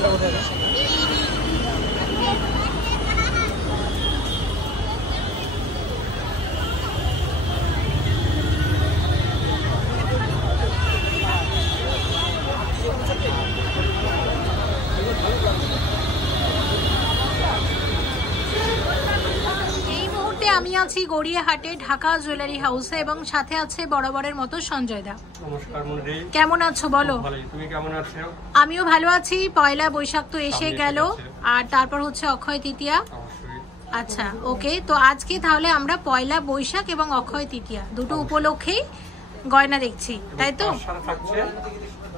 ডিসকাউন্টটা কোথায় আছে? আমি আছি গড়িয়াহাটে ঢাকা জুয়েলারি হাউসে এবং সাথে আছে বরাবরের মতো সঞ্জয় দা। নমস্কার মনিরি, কেমন আছো বলো? ভালোই, তুমি কেমন আছো? আমিও ভালো আছি। পয়লা বৈশাখ তো এসে গেল, আর তারপর হচ্ছে অক্ষয় তৃতীয়া। আচ্ছা ওকে, তো আজকে তাহলে আমরা পয়লা বৈশাখ এবং অক্ষয় তৃতীয়া দুটো উপলক্ষেই গয়না দেখছি, তাই তো?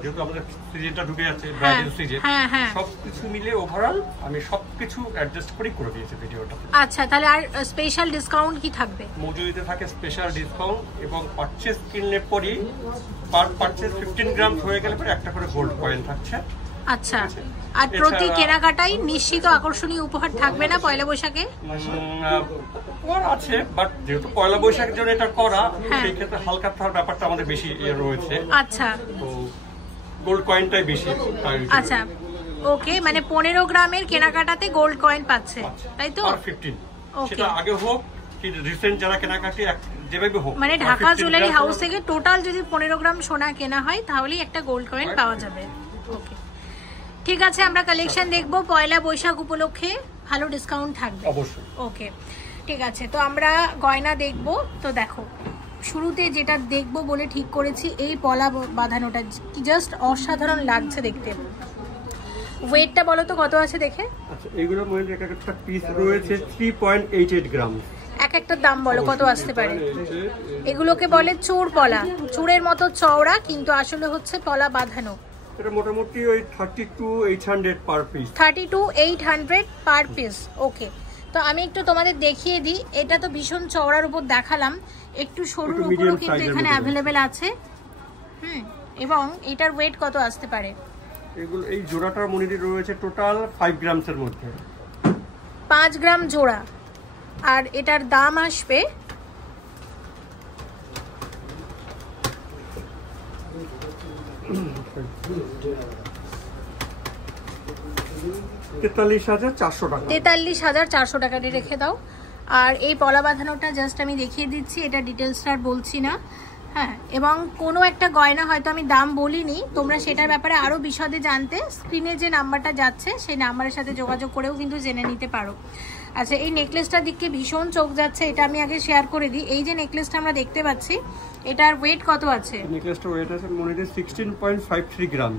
যেহেতু আমাদের সিজনটা ঢুকে যাচ্ছে, ব্রাইডাল সিজন, সবকিছু মিলে ওভারঅল আমি সবকিছু অ্যাডজাস্ট করে দিয়েছি ভিডিওটা। আচ্ছা, তাহলে আর স্পেশাল ডিসকাউন্ট কি থাকবে? মজুরিতে থাকে স্পেশাল ডিসকাউন্ট এবং পারচেজ কিনলে পরই পার পারচেজ 15 গ্রাম হয়ে গেলে পরে একটা করে গোল্ড কয়েন থাকছে। আচ্ছা, আর প্রতি কেনাকাটাই নিশ্চিত আকর্ষণীয় উপহার থাকবে না পয়লা বৈশাখে? আছে, বাট যেহেতু পয়লা বৈশাখের জন্য এটা করা, সেই ক্ষেত্রে হালকা থাকার ব্যাপারটা আমাদের বেশি রয়েছে। আচ্ছা, তো গোল্ড কয়েনটাই বেশি। আচ্ছা ওকে, মানে 15 গ্রামের কেনাকাটাতে গোল্ড কয়েন পাচ্ছে, তাই তো? 15, সেটা আগে হোক কি রিসেন্ট যারা কেনাকাটি যেভাবে হোক, মানে ঢাকা জুয়েলারি হাউস থেকে টোটাল যদি 15 গ্রাম সোনা কেনা হয় তাহলেই একটা গোল্ড কয়েন পাওয়া যাবে। ওকে ঠিক আছে, আমরা কালেকশন দেখবো। পয়লা বৈশাখ উপলক্ষে ভালো ডিসকাউন্ট থাকবে অবশ্যই। ওকে ঠিক আছে, তো আমরা গয়না দেখবো। তো দেখো, শুরুতে যেটা দেখবো বলে ঠিক করেছি এই পলা বাঁধানোটা, জাস্ট অসাধারণ লাগছে দেখতে। ওয়েটটা বলো তো কত আছে দেখে? আচ্ছা, এগুলোর মধ্যে একটা পিস রয়েছে 3.88 গ্রাম। এক একটা দাম বলো কত আসতে পারে? এগুলোকে বলে চোর পলা, চোরের মতো চওড়া কিন্তু আসলে হচ্ছে পলা বাঁধানো। এটা মোটামুটি ওই 32,800 পার পিস। 32,800 per piece. ওকে, তো আমি একটু তোমাদের দেখিয়ে দিই। এটা তো ভীষণ চওড়ার উপর দেখালাম, একটু সরুর উপরও কিন্তু এখানে অ্যাভেলেবেল আছে। এবং এটার ওয়েট কত আসতে পারে? এগুলো এই জোড়াটার মনিটর রয়েছে টোটাল 5 গ্রামসের মধ্যে, 5 গ্রাম জোড়া। আর এটার দাম আসবে 43,400 টাকা। 43,400 টাকা দিয়ে রেখে দাও। আর এই পলা বাঁধানোটা জাস্ট আমি দেখিয়ে দিচ্ছি, এটা ডিটেলসটা আর বলছি না। হ্যাঁ, এবং কোনো একটা গয়না হয়তো আমি দাম বলিনি, তোমরা সেটার ব্যাপারে আরও বিশদে জানতে স্ক্রিনে যে নাম্বারটা যাচ্ছে সেই নাম্বারের সাথে যোগাযোগ করেও কিন্তু জেনে নিতে পারো। আচ্ছা, এই নেকলেসটার দিকে ভীষণ চোখ যাচ্ছে, এটা আমি আগে শেয়ার করে দিই। এই যে নেকলেসটা আমরা দেখতে পাচ্ছি, এটার ওয়েট কত আছে? নেকলেসটার ওয়েট আছে মনিটর 16.53 গ্রাম।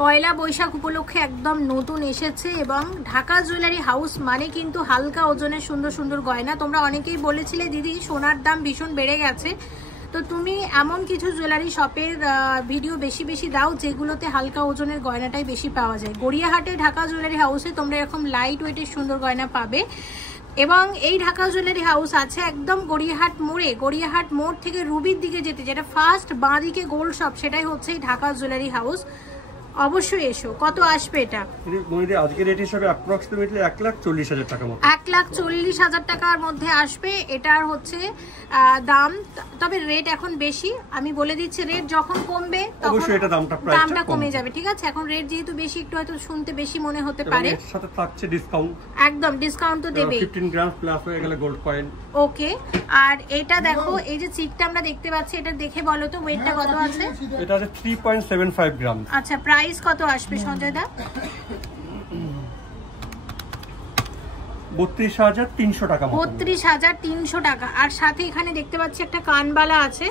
পয়লা বৈশাখ উপলক্ষে একদম নতুন এসেছে এবং ঢাকা জুয়েলারি হাউস মানে কিন্তু হালকা ওজনের সুন্দর সুন্দর গয়না। তোমরা অনেকেই বলেছিলে দিদি সোনার দাম ভীষণ বেড়ে গেছে, তো তুমি এমন কিছু জুয়েলারি শপের ভিডিও বেশি বেশি দাও যেগুলোতে হালকা ওজনের গয়নাটাই বেশি পাওয়া যায়। গড়িয়াহাটে ঢাকা জুয়েলারি হাউসে তোমরা এরকম লাইট ওয়েটের সুন্দর গয়না পাবে। এবং এই ঢাকা জুয়েলারি হাউস আছে একদম গড়িয়াহাট মোড়ে, গড়িয়াহাট মোড় থেকে রুবির দিকে যেতে যেটা ফার্স্ট বাঁ দিকে গোল্ড শপ, সেটাই হচ্ছে এই ঢাকা জুয়েলারি হাউস। অবশ্যই এসো। কত আসবে এটা? আজকের রেট হিসাবে অ্যাপ্রক্সিমেটলি 1,40,000 টাকা মতো। 1,40,000 টাকার মধ্যে আসবে। এটার হচ্ছে দাম, তবে রেট এখন বেশি। আমি বলে দিচ্ছি, রেট যখন কমবে তখন এটা দামটা কমে যাবে, ঠিক আছে? এখন রেট যেহেতু বেশি, একটু হয়তো শুনতে বেশি মনে হতে পারে। এর সাথে থাকছে ডিসকাউন্ট, একদম ডিসকাউন্ট তো দেবেই। 15 গ্রাম প্লাস হয়ে গেলে গোল্ড কয়েন। ওকে, আর এটা দেখো, এই যে চিকটা আমরা দেখতে পাচ্ছি, এটা দেখে বলো তো ওয়েটটা কত আছে? এটা আছে 3.75 গ্রাম। আচ্ছা, প্রাইস কত আসবে সঞ্জয় দা? 32,300 টাকা। 32,300 টাকা। আর সাথে এখানে দেখতে পাচ্ছি একটা কানবালা আছে,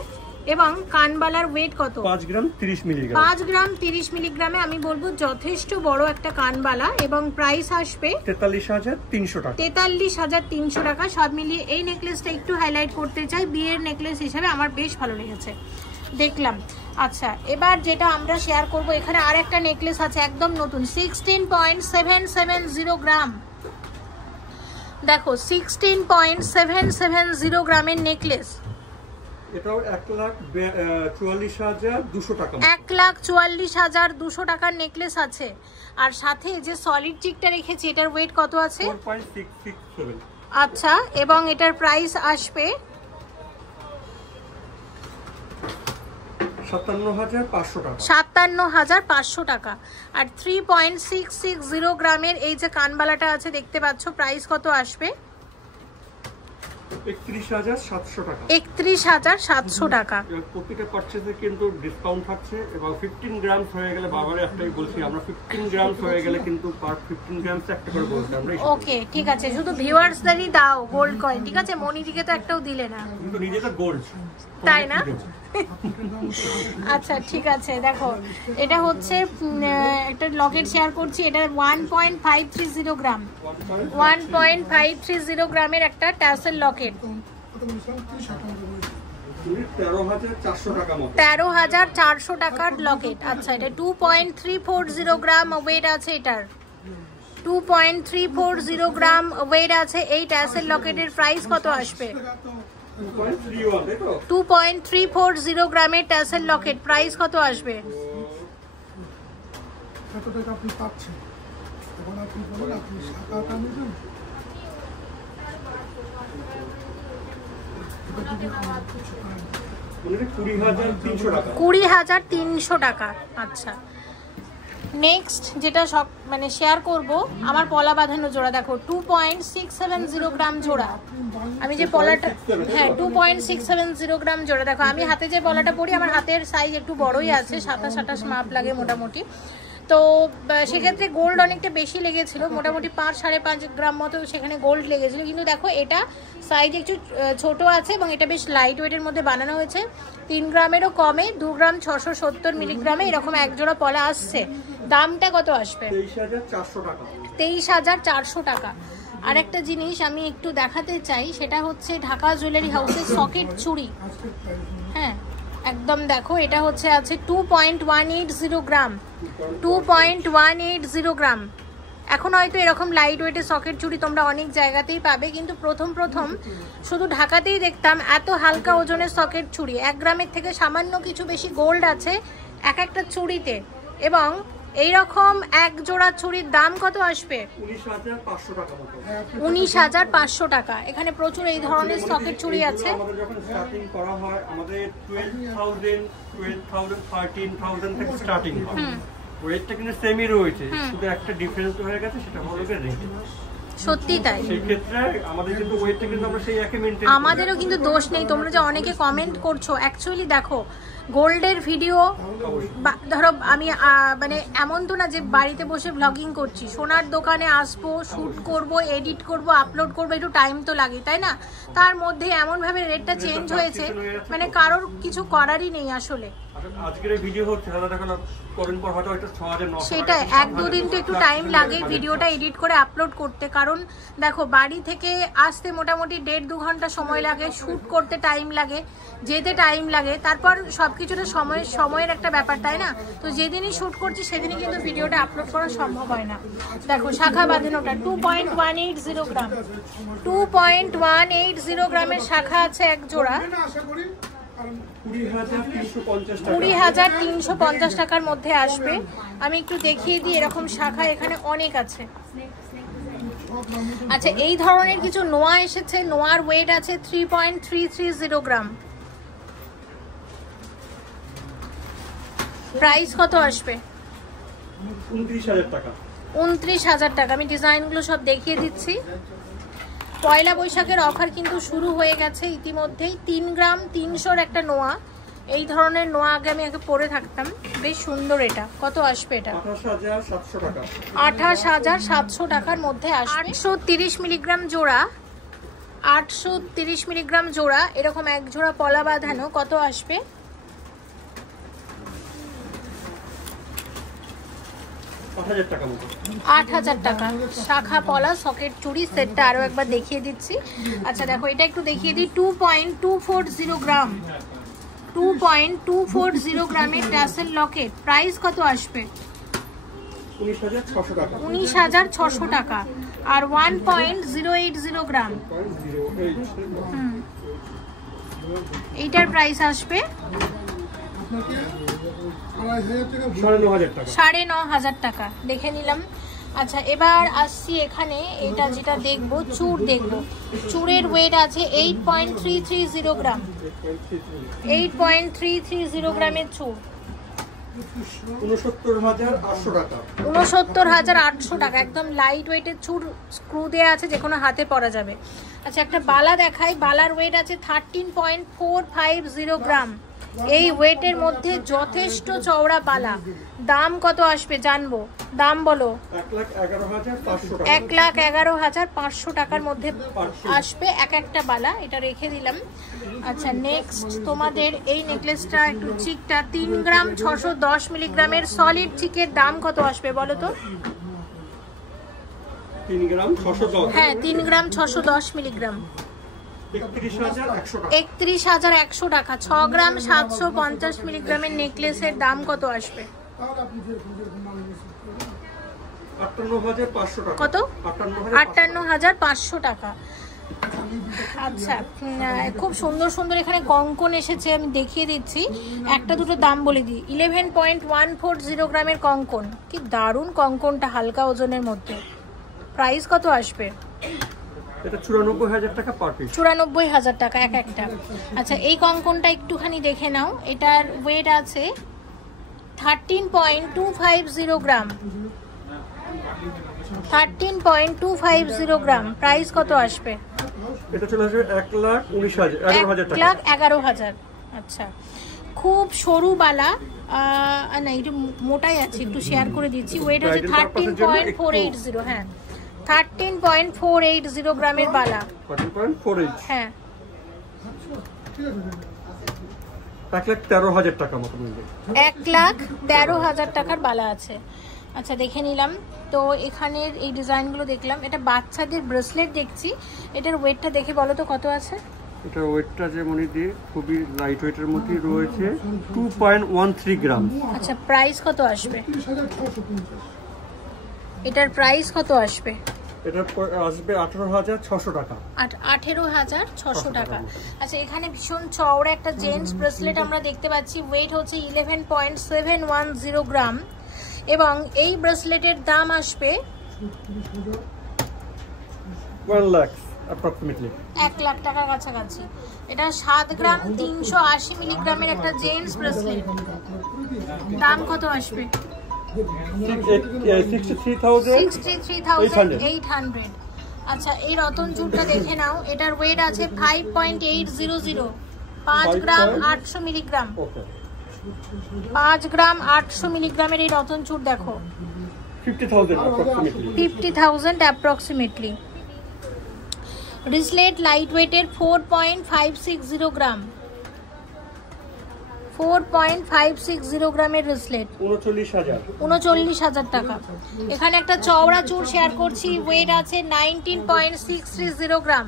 এবং কানবালার ওয়েট কত? 5 গ্রাম 30 মিলিগ্রাম। 5 গ্রাম 30 মিলিগ্রামে আমি বলবো যথেষ্ট বড় একটা কানবালা, এবং প্রাইস আসবে 43,300 টাকা। 43,300 টাকা। সব মিলিয়ে এই নেকলেসটা একটু হাইলাইট করতে চাই, বিয়ের নেকলেস হিসেবে আমার বেশ ভালো লেগেছে, দেখলাম। আচ্ছা, এবার যেটা আমরা শেয়ার করব, এখানে আর একটা নেকলেস আছে একদম নতুন, 16.770 গ্রাম। দেখো, 16.770 গ্রামের নেকলেস। এটাও 1,44,200 টাকা। 1,44,200 টাকার নেকলেস আছে। আর সাথে যে সলিড চিকটা রেখেছি, এটার ওয়েট কত আছে? 4.667। আচ্ছা, এবং এটার প্রাইস আসবে 57,500 টাকা। 57,500 টাকা। আর 3.660 গ্রামের এই যে কানবালাটা আছে দেখতে পাচ্ছ, প্রাইস কত আসবে? 31,700 টাকা। 31,700 টাকা। প্রত্যেকটা পারচেজে কিন্তু ডিসকাউন্ট থাকছে এবং 15 গ্রাম হয়ে গেলে বাবারে একটাই বলছি আমরা 15 গ্রাম হয়ে গেলে কিন্তু পার 15 গ্রাম একটা করে বলছি আমরা। ওকে ঠিক আছে, শুধু ভিউয়ার্সদেরই দাও গোল্ড কয়েন, ঠিক আছে? মনিদিকে তো একটাও দিলে না, কিন্তু নিজে তো গোল্ড, তাই না? আচ্ছা ঠিক আছে, দেখো এটা হচ্ছে একটা লকেট শেয়ার করছি, এটা 1.530 গ্রাম, 1.530 গ্রামের একটা ট্যাসেল লকেট, 13,400 টাকার লকেট। আচ্ছা এটা 2.340 গ্রাম ওয়েট আছে, এটার 2.340 গ্রাম ওয়েট আছে। এই ট্যাসেল লকেটের প্রাইস কত আসবে? 2.340 গ্রামের ট্যাসেল লকেট প্রাইস কত আসবে? $20,300 টাকা। আচ্ছা নেক্সট যেটা সব মানে শেয়ার করব, আমার পলা বাঁধানো জোড়া দেখো 2.670 গ্রাম জোড়া। আমি যে পলাটা, হ্যাঁ 2.670 গ্রাম জোড়া। দেখো আমি হাতে যে পলাটা পরি, আমার হাতের সাইজ একটু বড়ই আছে, 27-28 মাপ লাগে মোটামুটি। তো সেক্ষেত্রে গোল্ড অনেকটা বেশি লেগেছিল, মোটামুটি 5-5.5 গ্রাম মতো সেখানে গোল্ড লেগেছিল। কিন্তু দেখো এটা সাইজ একটু ছোট আছে এবং এটা বেশ লাইট ওয়েটের মধ্যে বানানো হয়েছে। 3 গ্রামেরও কমে, 2 গ্রাম 670 মিলিগ্রামে এরকম এক জোড়া পলা আসছে। দামটা কত আসবে? 23,400 টাকা। 23,400 টাকা। আর একটা জিনিস আমি একটু দেখাতে চাই, সেটা হচ্ছে ঢাকা জুয়েলারি হাউসের সকেট চুড়ি। হ্যাঁ একদম দেখো, এটা হচ্ছে আছে 2.180 গ্রাম, 2.180 গ্রাম। এখন হয়তো এরকম লাইট ওয়েটের সকেট চুড়ি তোমরা অনেক জায়গাতেই পাবে, কিন্তু প্রথম শুধু ঢাকাতেই দেখতাম এত হালকা ওজনের সকেট চুড়ি। 1 গ্রামের থেকে সামান্য কিছু বেশি গোল্ড আছে এক একটা চুড়িতে, এবং এইরকম এক জোড়া চুড়ির দাম কত আসবে? 19,500 টাকা। 19,500 টাকা। এখানে প্রচুর এই ধরনের সকেট চুড়ি আছে। আমাদের যখন স্টার্টিং করা হয় আমাদের 12,000, 13,000 থেকে স্টার্টিং হয়। ওয়েটটা কিন্তু সেমই রয়েছে, শুধু একটা ডিফারেন্স হয়ে গেছে, সেটা হলো রেট। সত্যি তাই। সেই ক্ষেত্রে আমাদের কিন্তু ওয়েটটা কিন্তু আমরা সেই একই মেইনটেইন। আমাদেরও কিন্তু দোষ নেই, তোমরা যে অনেকে কমেন্ট করছো। অ্যাকচুয়ালি দেখো গোল্ডের ভিডিও ধরো আমি মানে এমন তো না যে বাড়িতে বসে ব্লগিং করছি, সোনার দোকানে আসবো, শ্যুট করব, এডিট করব, আপলোড করব, একটু টাইম তো লাগে তাই না? তার মধ্যে এমনভাবে রেটটা চেঞ্জ হয়েছে, মানে কারোর কিছু করারই নেই আসলে। আজকের এই ভিডিও হচ্ছে দাদা দেখো না, করেন পর হয়তো এটা 6,900। সেটা 1-2 দিন তো একটু টাইম লাগে ভিডিওটা এডিট করে আপলোড করতে, কারণ দেখো বাড়ি থেকে আসতে মোটামুটি 1.5-2 ঘন্টা সময় লাগে, শ্যুট করতে টাইম লাগে, যেতে টাইম লাগে, তারপর সবকিছুটা সময়ের একটা ব্যাপার তাই না? তো যেদিনই শ্যুট করছি সেদিনই কিন্তু ভিডিওটা আপলোড করা সম্ভব হয় না। দেখো শাখা বাঁধানোটা 2.180 গ্রাম, 2.180 গ্রামের শাখা আছে এক জোড়া, 20,350 টাকার মধ্যে আসবে। আমি একটু দেখিয়ে দিই, এরকম শাখা এখানে অনেক আছে। আচ্ছা এই ধরনের কিছু নোয়া এসেছে, নোয়ার ওয়েট আছে 3.330 গ্রাম। প্রাইস কত আসবে? 29,000 টাকা। 29,000 টাকা। আমি ডিজাইনগুলো সব দেখিয়ে দিচ্ছি। পয়লা বৈশাখের অফার কিন্তু শুরু হয়ে গেছে ইতিমধ্যেই। 3 গ্রাম 300-র একটা নোয়া, এই ধরনের নোয়া আগে আমি আগে পরে থাকতাম, বেশ সুন্দর। এটা কত আসবে? এটা 28,700 টাকা। 28,700 টাকার মধ্যে আসবে। 830 মিলিগ্রাম জোড়া, 830 মিলিগ্রাম জোড়া এরকম এক জোড়া পলা বাঁধানো কত আসবে? 8,000 টাকা। শাখা পলা সকেট চুড়ি সেটটা আরো একবার দেখিয়ে দিচ্ছি। আচ্ছা দেখো এটা একটু দেখিয়ে দিই, 2.240 গ্রাম, 2.240 গ্রামের ট্যাসেল লকেট। প্রাইস কত আসবে? 19,600 টাকা। আর 1.080 গ্রাম, এইটার প্রাইস আসবে 9,500 টাকা। দেখে নিলাম আচ্ছা এবার আসছি এখানে, এটা যেটা দেখবো চূড় দেখবো। চূড়ের ওয়েট আছে 8.330 গ্রাম, 8.330 গ্রামের চূড়, ৬৯,৮০০ টাকা। ৬৯,৮০০ টাকা, একদম লাইট ওয়েটের চূড়, স্ক্রু দেওয়া আছে, যে কোনো হাতে পরা যাবে। আচ্ছা একটা বালা দেখাই, বালার ওয়েট আছে 13.450 গ্রাম। এই ওয়েটের মধ্যে যথেষ্ট চওড়া বালা। দাম কত আসবে জানবো, দাম বলো। ১,১১,৫০০ টাকার মধ্যে আসবে এক একটা বালা, এটা রেখে দিলাম। আচ্ছা নেক্সট তোমাদের এই নেকলেসটা একটু চিকটা 3 গ্রাম 610 মিলিগ্রামের সলিড চিকের দাম কত আসবে বলো তো। 3 গ্রাম 610, হ্যাঁ 3 গ্রাম 610 মিলিগ্রাম, ৩১,১০০ টাকা। 6 গ্রাম 750 মিলিগ্রামের নেকলেসের দাম কত আসবে? ৫৮,৫০০ টাকা। কত? ৫৮,৫০০ টাকা। আচ্ছা খুব সুন্দর সুন্দর এখানে কঙ্কন এসেছে, আমি দেখিয়ে দিচ্ছি, একটা দুটো দাম বলে দিই। 11.140 গ্রামের কঙ্কন, কি দারুণ কঙ্কনটা, হালকা ওজনের মধ্যে। প্রাইস কত আসবে? এটা ৯৪,০০০ টাকা পার পিস। ৯৪,০০০ টাকা এক একটা। আচ্ছা এই কঙ্কনটা একটুখানি দেখে নাও, এটার ওয়েট আছে 13.250 গ্রাম, 13.250 গ্রাম। প্রাইস কত আসবে? এটা চলে আসবে ১,১১,০০০। আচ্ছা খুব সরু বালা, না একটু মোটাই আছে, একটু শেয়ার করে দিচ্ছি। ওয়েট আছে 13.480, হ্যাঁ 13.480 গ্রামের বালা। 13.480, হ্যাঁ ১,১৩,০০০ টাকা মতো মিলবে। ১,১৩,০০০ টাকার বালা আছে। আচ্ছা দেখে নিলাম তো, এখানের এই ডিজাইনগুলো দেখলাম। এটা বাচ্চাদের ব্রেসলেট দেখছি, এটার ওয়েটটা দেখে বলো তো কত আছে। এটার ওয়েটটা যেমন খুবই লাইট ওয়েটের মধ্যে রয়েছে, 2.13 গ্রাম। আচ্ছা প্রাইস কত আসবে? এটার প্রাইস কত আসবে? এটা আসবে ১৮,৬০০ টাকা। ১৮,৬০০ টাকা। আচ্ছা এখানে ভীষণ চওড়া একটা জেন্টস ব্রেসলেট আমরা দেখতে পাচ্ছি, ওয়েট হচ্ছে 11.710 গ্রাম, এবং এই ব্রেসলেটের দাম আসবে 1 লাখ অ্যাপ্রক্সিমেটলি, ১ লাখ টাকার কাছাকাছি। এটা ৭ গ্রাম ৩৮০ মিলিগ্রামের একটা জেন্টস ব্রেসলেট, দাম কত আসবে? 63,800। আচ্ছা এই রতন চূড়টা দেখে নাও, এটার ওয়েট আছে 5.800, 5 গ্রাম 800 মিলিগ্রাম, 5 গ্রাম 800 মিলিগ্রামের এই রতন চূড় দেখো, 50,000 অ্যাপ্রক্সিমেটলি। ব্রেসলেট লাইট ওয়েটের 4.560 গ্রাম, 4.560 গ্রামের ব্রেসলেট, ৩৯,০০০ টাকা। এখানে একটা চওড়া চূড় শেয়ার করছি, ওয়েট আছে 19.630 গ্রাম,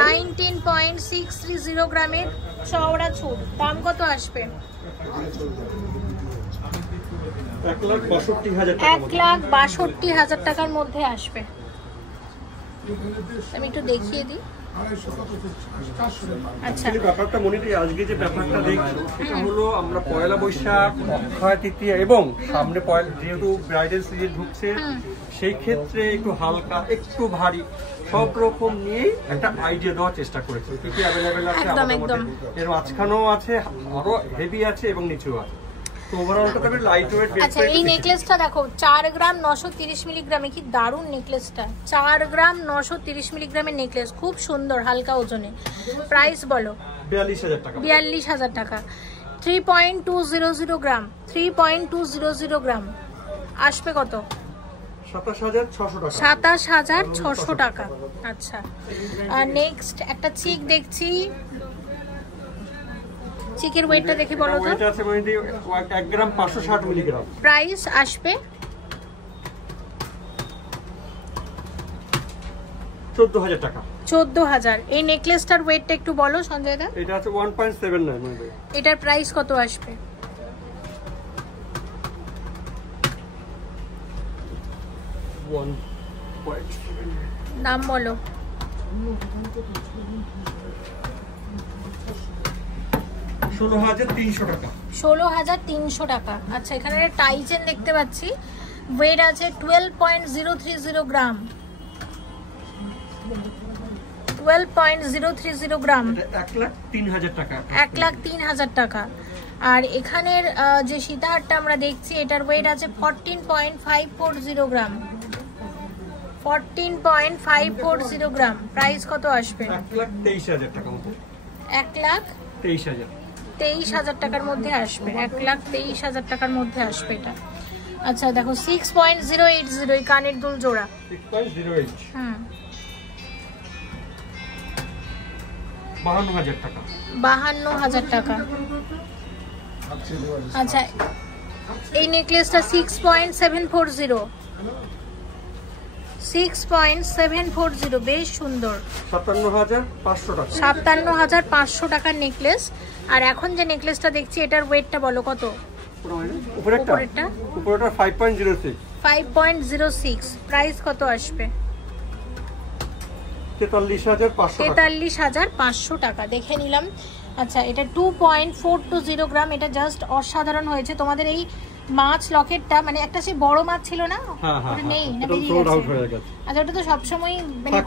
19.630 গ্রামের চওড়া চূড়, দাম কত আসবে? ১,৬২,০০০ টাকার মধ্যে আসবে। আমি একটু দেখিয়ে দিই। আচ্ছা ব্যাপারটা মনে করি, আজকে যে ব্যাপারটা দেখছো সেটা হলো আমরা পয়লা বৈশাখ, অক্ষয় তৃতীয়া এবং সামনে যেহেতু ব্রাইডাল সিজন ঢুকছে, সেই ক্ষেত্রে একটু হালকা একটু ভারী সব রকম নিয়ে একটা আইডিয়া দেওয়ার চেষ্টা করেছি। কি কি অ্যাভেলেবেল আছে আমাদের মধ্যে, এর মাঝখানেও আছে, আরো হেভি আছে এবং নিচেও আছে। আচ্ছা এই নেকলেসটা দেখো ৪ গ্রাম ৯৩০ মিলিগ্রামে, কি দারুণ নেকলেসটা, ৪ গ্রাম ৯৩০ মিলিগ্রামের নেকলেস, খুব সুন্দর হালকা ওজনে। প্রাইস বলো? ৪২,০০০ টাকা। 3.200 গ্রাম, 3.200 গ্রাম আসবে কত? ২৭,৬০০ টাকা। আচ্ছা নেক্সট একটা চিক দেখছি, চিকের ওয়েটটা দেখে বলো তো। ওয়েট আছে 1 গ্রাম 560 মিলিগ্রাম। প্রাইস আসবে ১৪,০০০ টাকা। ১৪,০০০। এই নেকলেসটার ওয়েটটা একটু বলো সঞ্জয় দা। এটা আছে 1.79 মানে। এটার প্রাইস কত আসবে? 1.7। দাম বলো। ১৬,৩০০ টাকা। ১৬,৩০০ টাকা। আচ্ছা এখানে টাই চেন দেখতে পাচ্ছি, ওয়েট আছে 12.030 গ্রাম, 12.030 গ্রাম, 1,03,000 টাকা, 1,03,000 টাকা। আর এখানের যে সীতাহারটা আমরা দেখছি এটার ওয়েট আছে 14.540 গ্রাম, 14.540 গ্রাম। প্রাইস কত আসবে? 1,23,000 টাকা মতো, 1,23,000 টাকার মধ্যে আসবে, 1,23,000 টাকার মধ্যে আসবে এটা। আচ্ছা দেখো 6.080 এই কানের দুল জোড়া, 6.08, 52,000 টাকা, 52,000 টাকা। আচ্ছা এই নেকলেসটা 6.740, 6.740 বেশ সুন্দর, 57,500 টাকা, 57,500 টাকার নেকলেস। আর এখন যে নেকলেসটা দেখছি এটার ওয়েটটা বলো কত? উপরেরটা 5.06, 5.06। প্রাইস কত আসবে? 43,500 টাকা। দেখে নিলাম। আচ্ছা এটা 2.420 গ্রাম, এটা জাস্ট অসাধারণ হয়েছে। তোমাদের এই মাছ লকেটটা মানে একটা সেই বড় মাছ ছিল না, ওটা নেই না, বেরিয়ে গেছে। আচ্ছা ওটা তো সবসময় মানে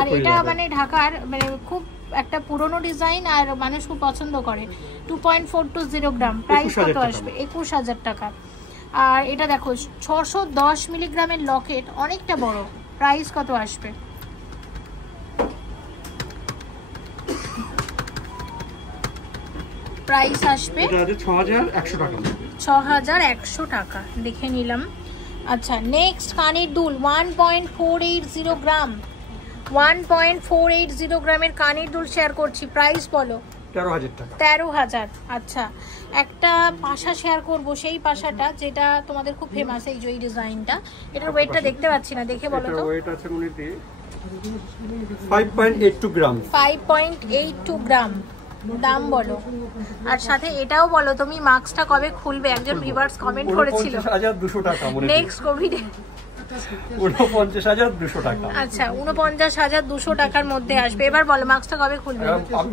আর এটা মানে ঢাকার মানে খুব একটা পুরনো ডিজাইন আর মানুষ খুব পছন্দ করে। 2.420 গ্রাম। প্রাইস কত আসবে? 21,000 টাকা। আর এটা দেখো 610 মিলিগ্রামের লকেট, অনেকটা বড়। প্রাইস কত আসবে? প্রাইস আসবে 6,100 টাকা, 6,100 টাকা। দেখে নিলাম। আচ্ছা নেক্সট কানের দুল 1.480 গ্রাম, 1.480 গ্রামের কানের দুল শেয়ার করছি। প্রাইস বলো? 13,000 টাকা, 13,000। আচ্ছা একটা পাশা শেয়ার করব, সেই পাশাটা যেটা তোমাদের খুব ফেমাস, এই যে এই ডিজাইনটা। এটার ওয়েটটা দেখতে পাচ্ছি না, দেখে বলো তো। ওয়েট আছে মনিতে 5.82 গ্রাম, 5.82 গ্রাম। দাম বলো, আর সাথে এটাও বলো তুমি মাস্কটা কবে খুলবে? একজন ভিউয়ার্স কমেন্ট করেছিল। 49,200 টাকা মনে। নেক্সট কোভিডে 49,200 টাকা। আচ্ছা 49,200 টাকার মধ্যে আসবে। এবার বলো মাস্কটা কবে খুলবে?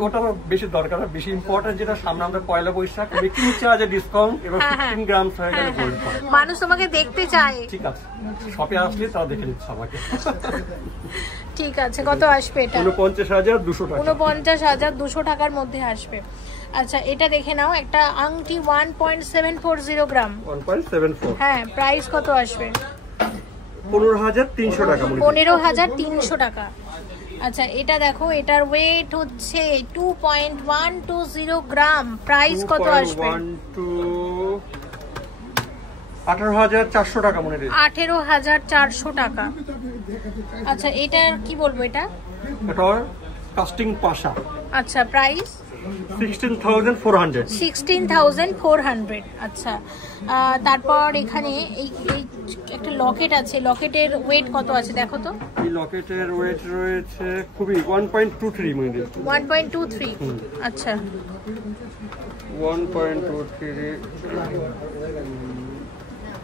ওটা বেশি দরকার, বেশি ইম্পর্টেন্ট যেটা সামনে আমরা পয়লা বৈশাখ মেকিং চার্জে ডিসকাউন্ট এবং 15 গ্রাম হয়ে গেল গোল্ড। মানুষ তোমাকে দেখতে চায়। ঠিক আছে, শপে আসলে তারা দেখে নিচ্ছে আমাকে। ঠিক আছে, কত আসবে এটা? 49,200 টাকা, 49,200 টাকার মধ্যে আসবে। আচ্ছা এটা দেখে নাও, একটা আংটি 1.740 গ্রাম, 1.74। হ্যাঁ প্রাইস কত আসবে? 15,300 টাকা, 15,300 টাকা। আচ্ছা এটা দেখো, এটার ওয়েট হচ্ছে 2.120 গ্রাম। প্রাইস কত আসবে? 18,400 টাকা মনে রেখে। 18,400 টাকা। আচ্ছা এটার কি বলবো? এটা কাস্টিং পাশা। আচ্ছা প্রাইস 16,400, 16,400। আচ্ছা তারপর এখানে এই একটা লকেট আছে, লকেটের ওয়েট কত আছে দেখো তো। এই লকেটের ওয়েট রয়েছে খুবই 1.23 মিনিট, 1.23। আচ্ছা 1.23।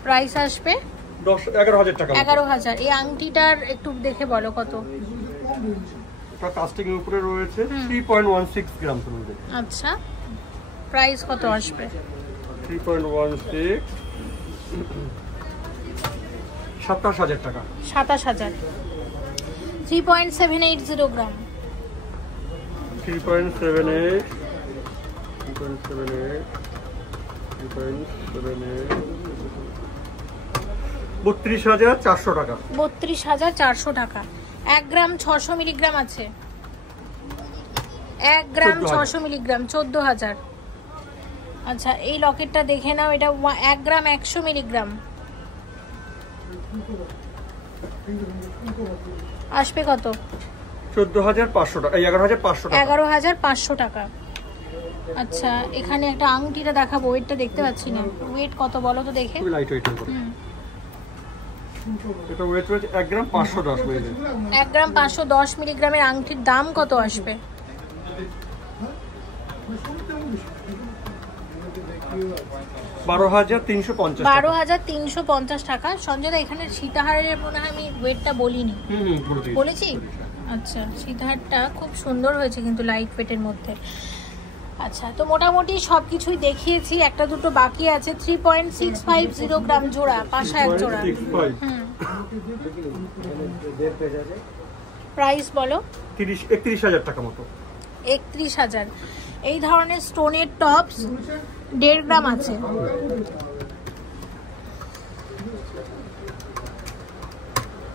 প্রাইস আসবে 11,000 টাকা, 11,000। এই আংটিটার একটু দেখে বলো কত। এটা কাস্টিং এর উপরে রয়েছে 3.16 গ্রাম। আচ্ছা প্রাইস কত আসবে? 3.16, 27,000 টাকা, 27,000। 3.780 গ্রাম, 3.78, 32,400 টাকা, 32,400 টাকা। 1 গ্রাম 600 মিলিগ্রাম আছে, 1 গ্রাম 600 মিলিগ্রাম, 14,000। আচ্ছা এই লকেটটা দেখে নাও, এটা 1 গ্রাম 100 মিলিগ্রাম, আসবে কত? 14,500 টাকা, 11,500 টাকা, 11,500 টাকা। আচ্ছা এখানে একটা আংটিটা দেখাবো, ওয়েটটা দেখতে পাচ্ছি না, ওয়েট কত বলো তো দেখে। খুব লাইট ওয়েট করে। এটা ওয়েট রয়েছে 1 গ্রাম 510 মিলিগ্রাম, 1 গ্রাম 510 মিলিগ্রামের আংটির দাম কত আসবে? 12,350, 12,350 টাকা। সঞ্জয় দা এখানে সীতাহারের মনে হয় আমি ওয়েটটা বলিনি, বলেছি? আচ্ছা সীতাহারটা খুব সুন্দর হয়েছে কিন্তু লাইট ওয়েটের মধ্যে। আচ্ছা, তো মোটামুটি সবকিছুই দেখিয়েছি, একটা দুটো বাকি আছে। 3.650 গ্রাম জোড়া, পাশা এক জোড়া। প্রাইস বলো? 31,000 টাকা মতো। 31,000। এই ধরনের স্টোনের টপস 1.5 গ্রাম আছে।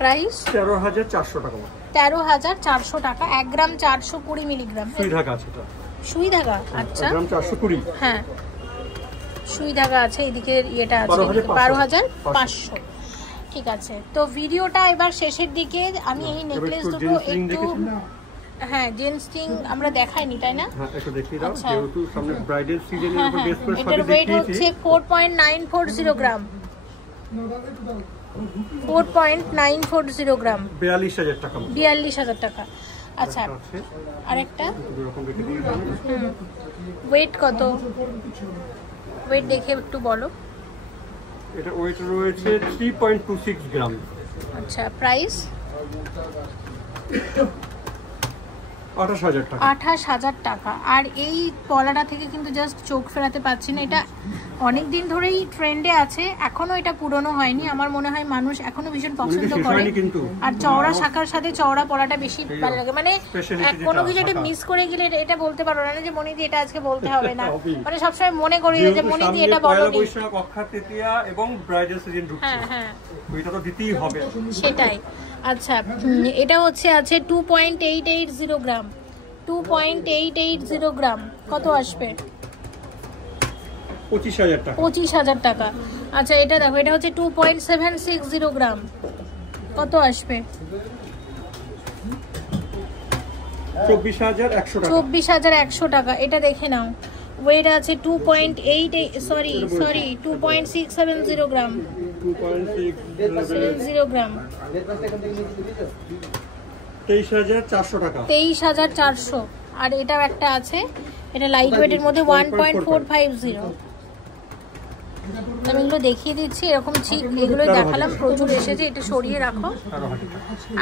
প্রাইস 13,400 টাকা। 13,400 টাকা। 1 গ্রাম 420 মিলিগ্রাম। সুই ধাগা আছে এটা। সুই ধাগা, আচ্ছা। 1 গ্রাম 420। হ্যাঁ, সুই ধাগা আছে। এদিকে এটা আছে 12,500। ঠিক আছে, তো ভিডিওটা এবার শেষের দিকে। আমি এই নেকলেস দুটো একটু, হ্যাঁ জেন্টস রিং আমরা দেখাইনি তাই না? হ্যাঁ, একটু দেখিয়ে দাও। যেহেতু সামনে ব্রাইডাল সিজনের উপর বেস করে এটার ওয়েট হচ্ছে 4.940 গ্রাম। 4.940 গ্রাম। 42,000 টাকা। 42,000 টাকা। আচ্ছা, আরেকটা ওয়েট কত? ওয়েট দেখে একটু বলো। এটা ওয়েট রয়েছে 3.26 গ্রাম। আচ্ছা, প্রাইস 28,000 টাকা। 28,000 টাকা। আর এই পলাটা থেকে কিন্তু জাস্ট চোখ ফেরাতে পাচ্ছি না। এটা অনেক দিন ধরেই ট্রেন্ডে আছে, এখনো এটা পুরনো হয়নি। আমার মনে হয় মানুষ এখনো ভীষণ পছন্দ করে। আর চওড়া শাখার সাথে চওড়া পলাটা বেশি ভালো লাগে। মানে কোনো কিছু একটা মিস করে গেলে এটা বলতে পারো না যে মনিদি এটা আজকে বলতে হবে না, মানে সবসময় মনে করি যে মনিদি এটা বলো। বৈশাখ, অক্ষয় তৃতীয়া এবং ব্রাইডাল সিজন ঢুকছে। হ্যাঁ হ্যাঁ, ওইটা তো দিতেই হবে। সেটাই। আচ্ছা, এটা হচ্ছে আছে 2.880 গ্রাম। 2.880 গ্রাম কত আসবে? 25,000 টাকা। 25,000 টাকা। আচ্ছা, এটা দেখো, এটা হচ্ছে 2.760 গ্রাম, কত আসবে? 24,100 টাকা। 24,100 টাকা। এটা দেখে নাও, ওয়েট আছে 2.670 গ্রাম। 2.670 গ্রাম। 23,400 টাকা। 23,400। আর এটাও একটা আছে, এটা লাইট ওয়েটের মধ্যে 1.450। আমি এগুলো দেখিয়ে দিচ্ছি, এরকম ঠিক এগুলো দেখালাম, প্রচুর এসেছে। এটা সরিয়ে রাখো।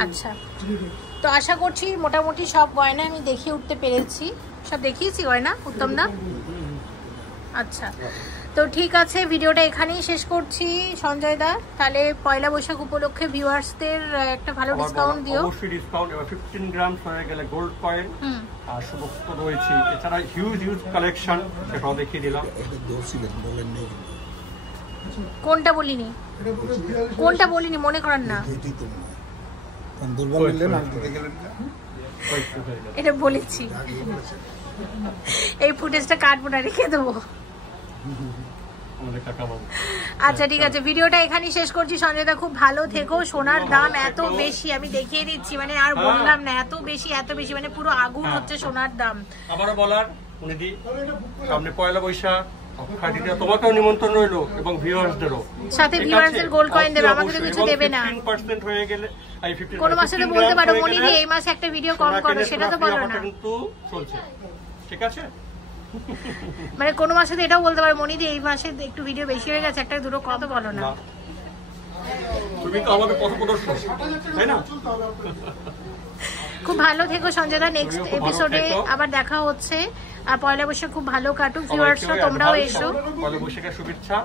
আচ্ছা, তো আশা করছি মোটামুটি সব গয়না আমি দেখিয়ে উঠতে পেরেছি। সব দেখিয়েছি গয়না উত্তম দা? আচ্ছা, তো ঠিক আছে, ভিডিওটা এখানেই শেষ করছি। সঞ্জয় দা, তাহলে পয়লা বৈশাখ উপলক্ষে ভিউয়ার্সদের একটা ভালো ডিসকাউন্ট দিও। অবশ্যই ডিসকাউন্ট। এবার 15 গ্রাম হয়ে গেলে গোল্ড কয়েন আর সমস্ত রয়েছে। এছাড়া হিউজ কালেকশন, সেটাও দেখিয়ে দিলাম। কোনটা বলিনি? কোনটা বলিনি মনে করেন না? এটা বলেছি। এই ফুটেজটা কাটবো না, রেখে দেবো। আচ্ছা, ঠিক আছে, ভিডিওটা এখানেই শেষ করছি। সঞ্জয় দা, খুব ভালো থেকো। সোনার দাম এত বেশি, আমি দেখিয়ে দিচ্ছি, মানে আর বললাম না, এত বেশি মানে পুরো আগুন হচ্ছে সোনার দাম। আবারও বলার, উনিদি সামনে পয়লা বৈশাখ, অক্ষয় তৃতীয়া, তোমাকেও নিমন্ত্রণ রইলো এবং ভিউয়ার্সদেরও। সাথে ভিউয়ার্সদের গোল্ড কয়েন দেবে, আমাকে তো কিছু দেবে না। 15% হয়ে গেলে কোন মাসে তো বলতে পারো মনিদি এই মাসে একটা ভিডিও কম করো, সেটা তো বলো না। কিন্তু চলছে, ঠিক আছে? মানে কোন মাসে তো এটাও বলতে পারো মনিদি এই মাসে একটু ভিডিও বেশি হয়ে গেছে, একটা দুটো কত বলো না। তুমি তো আমাদের পথপ্রদর্শক, তাই না? খুব ভালো থেকো সঞ্জয় দা, নেক্সট এপিসোডে আবার দেখা হচ্ছে। আর পয়লা বৈশাখ খুব ভালো কাটুক, ভিউয়ার্সরা তোমরাও এসো। পয়লা বৈশাখের শুভেচ্ছা,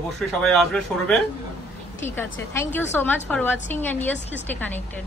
অবশ্যই সবাই আসবে, সরবে। ঠিক আছে, thank you so much for watching and yes, please stay connected.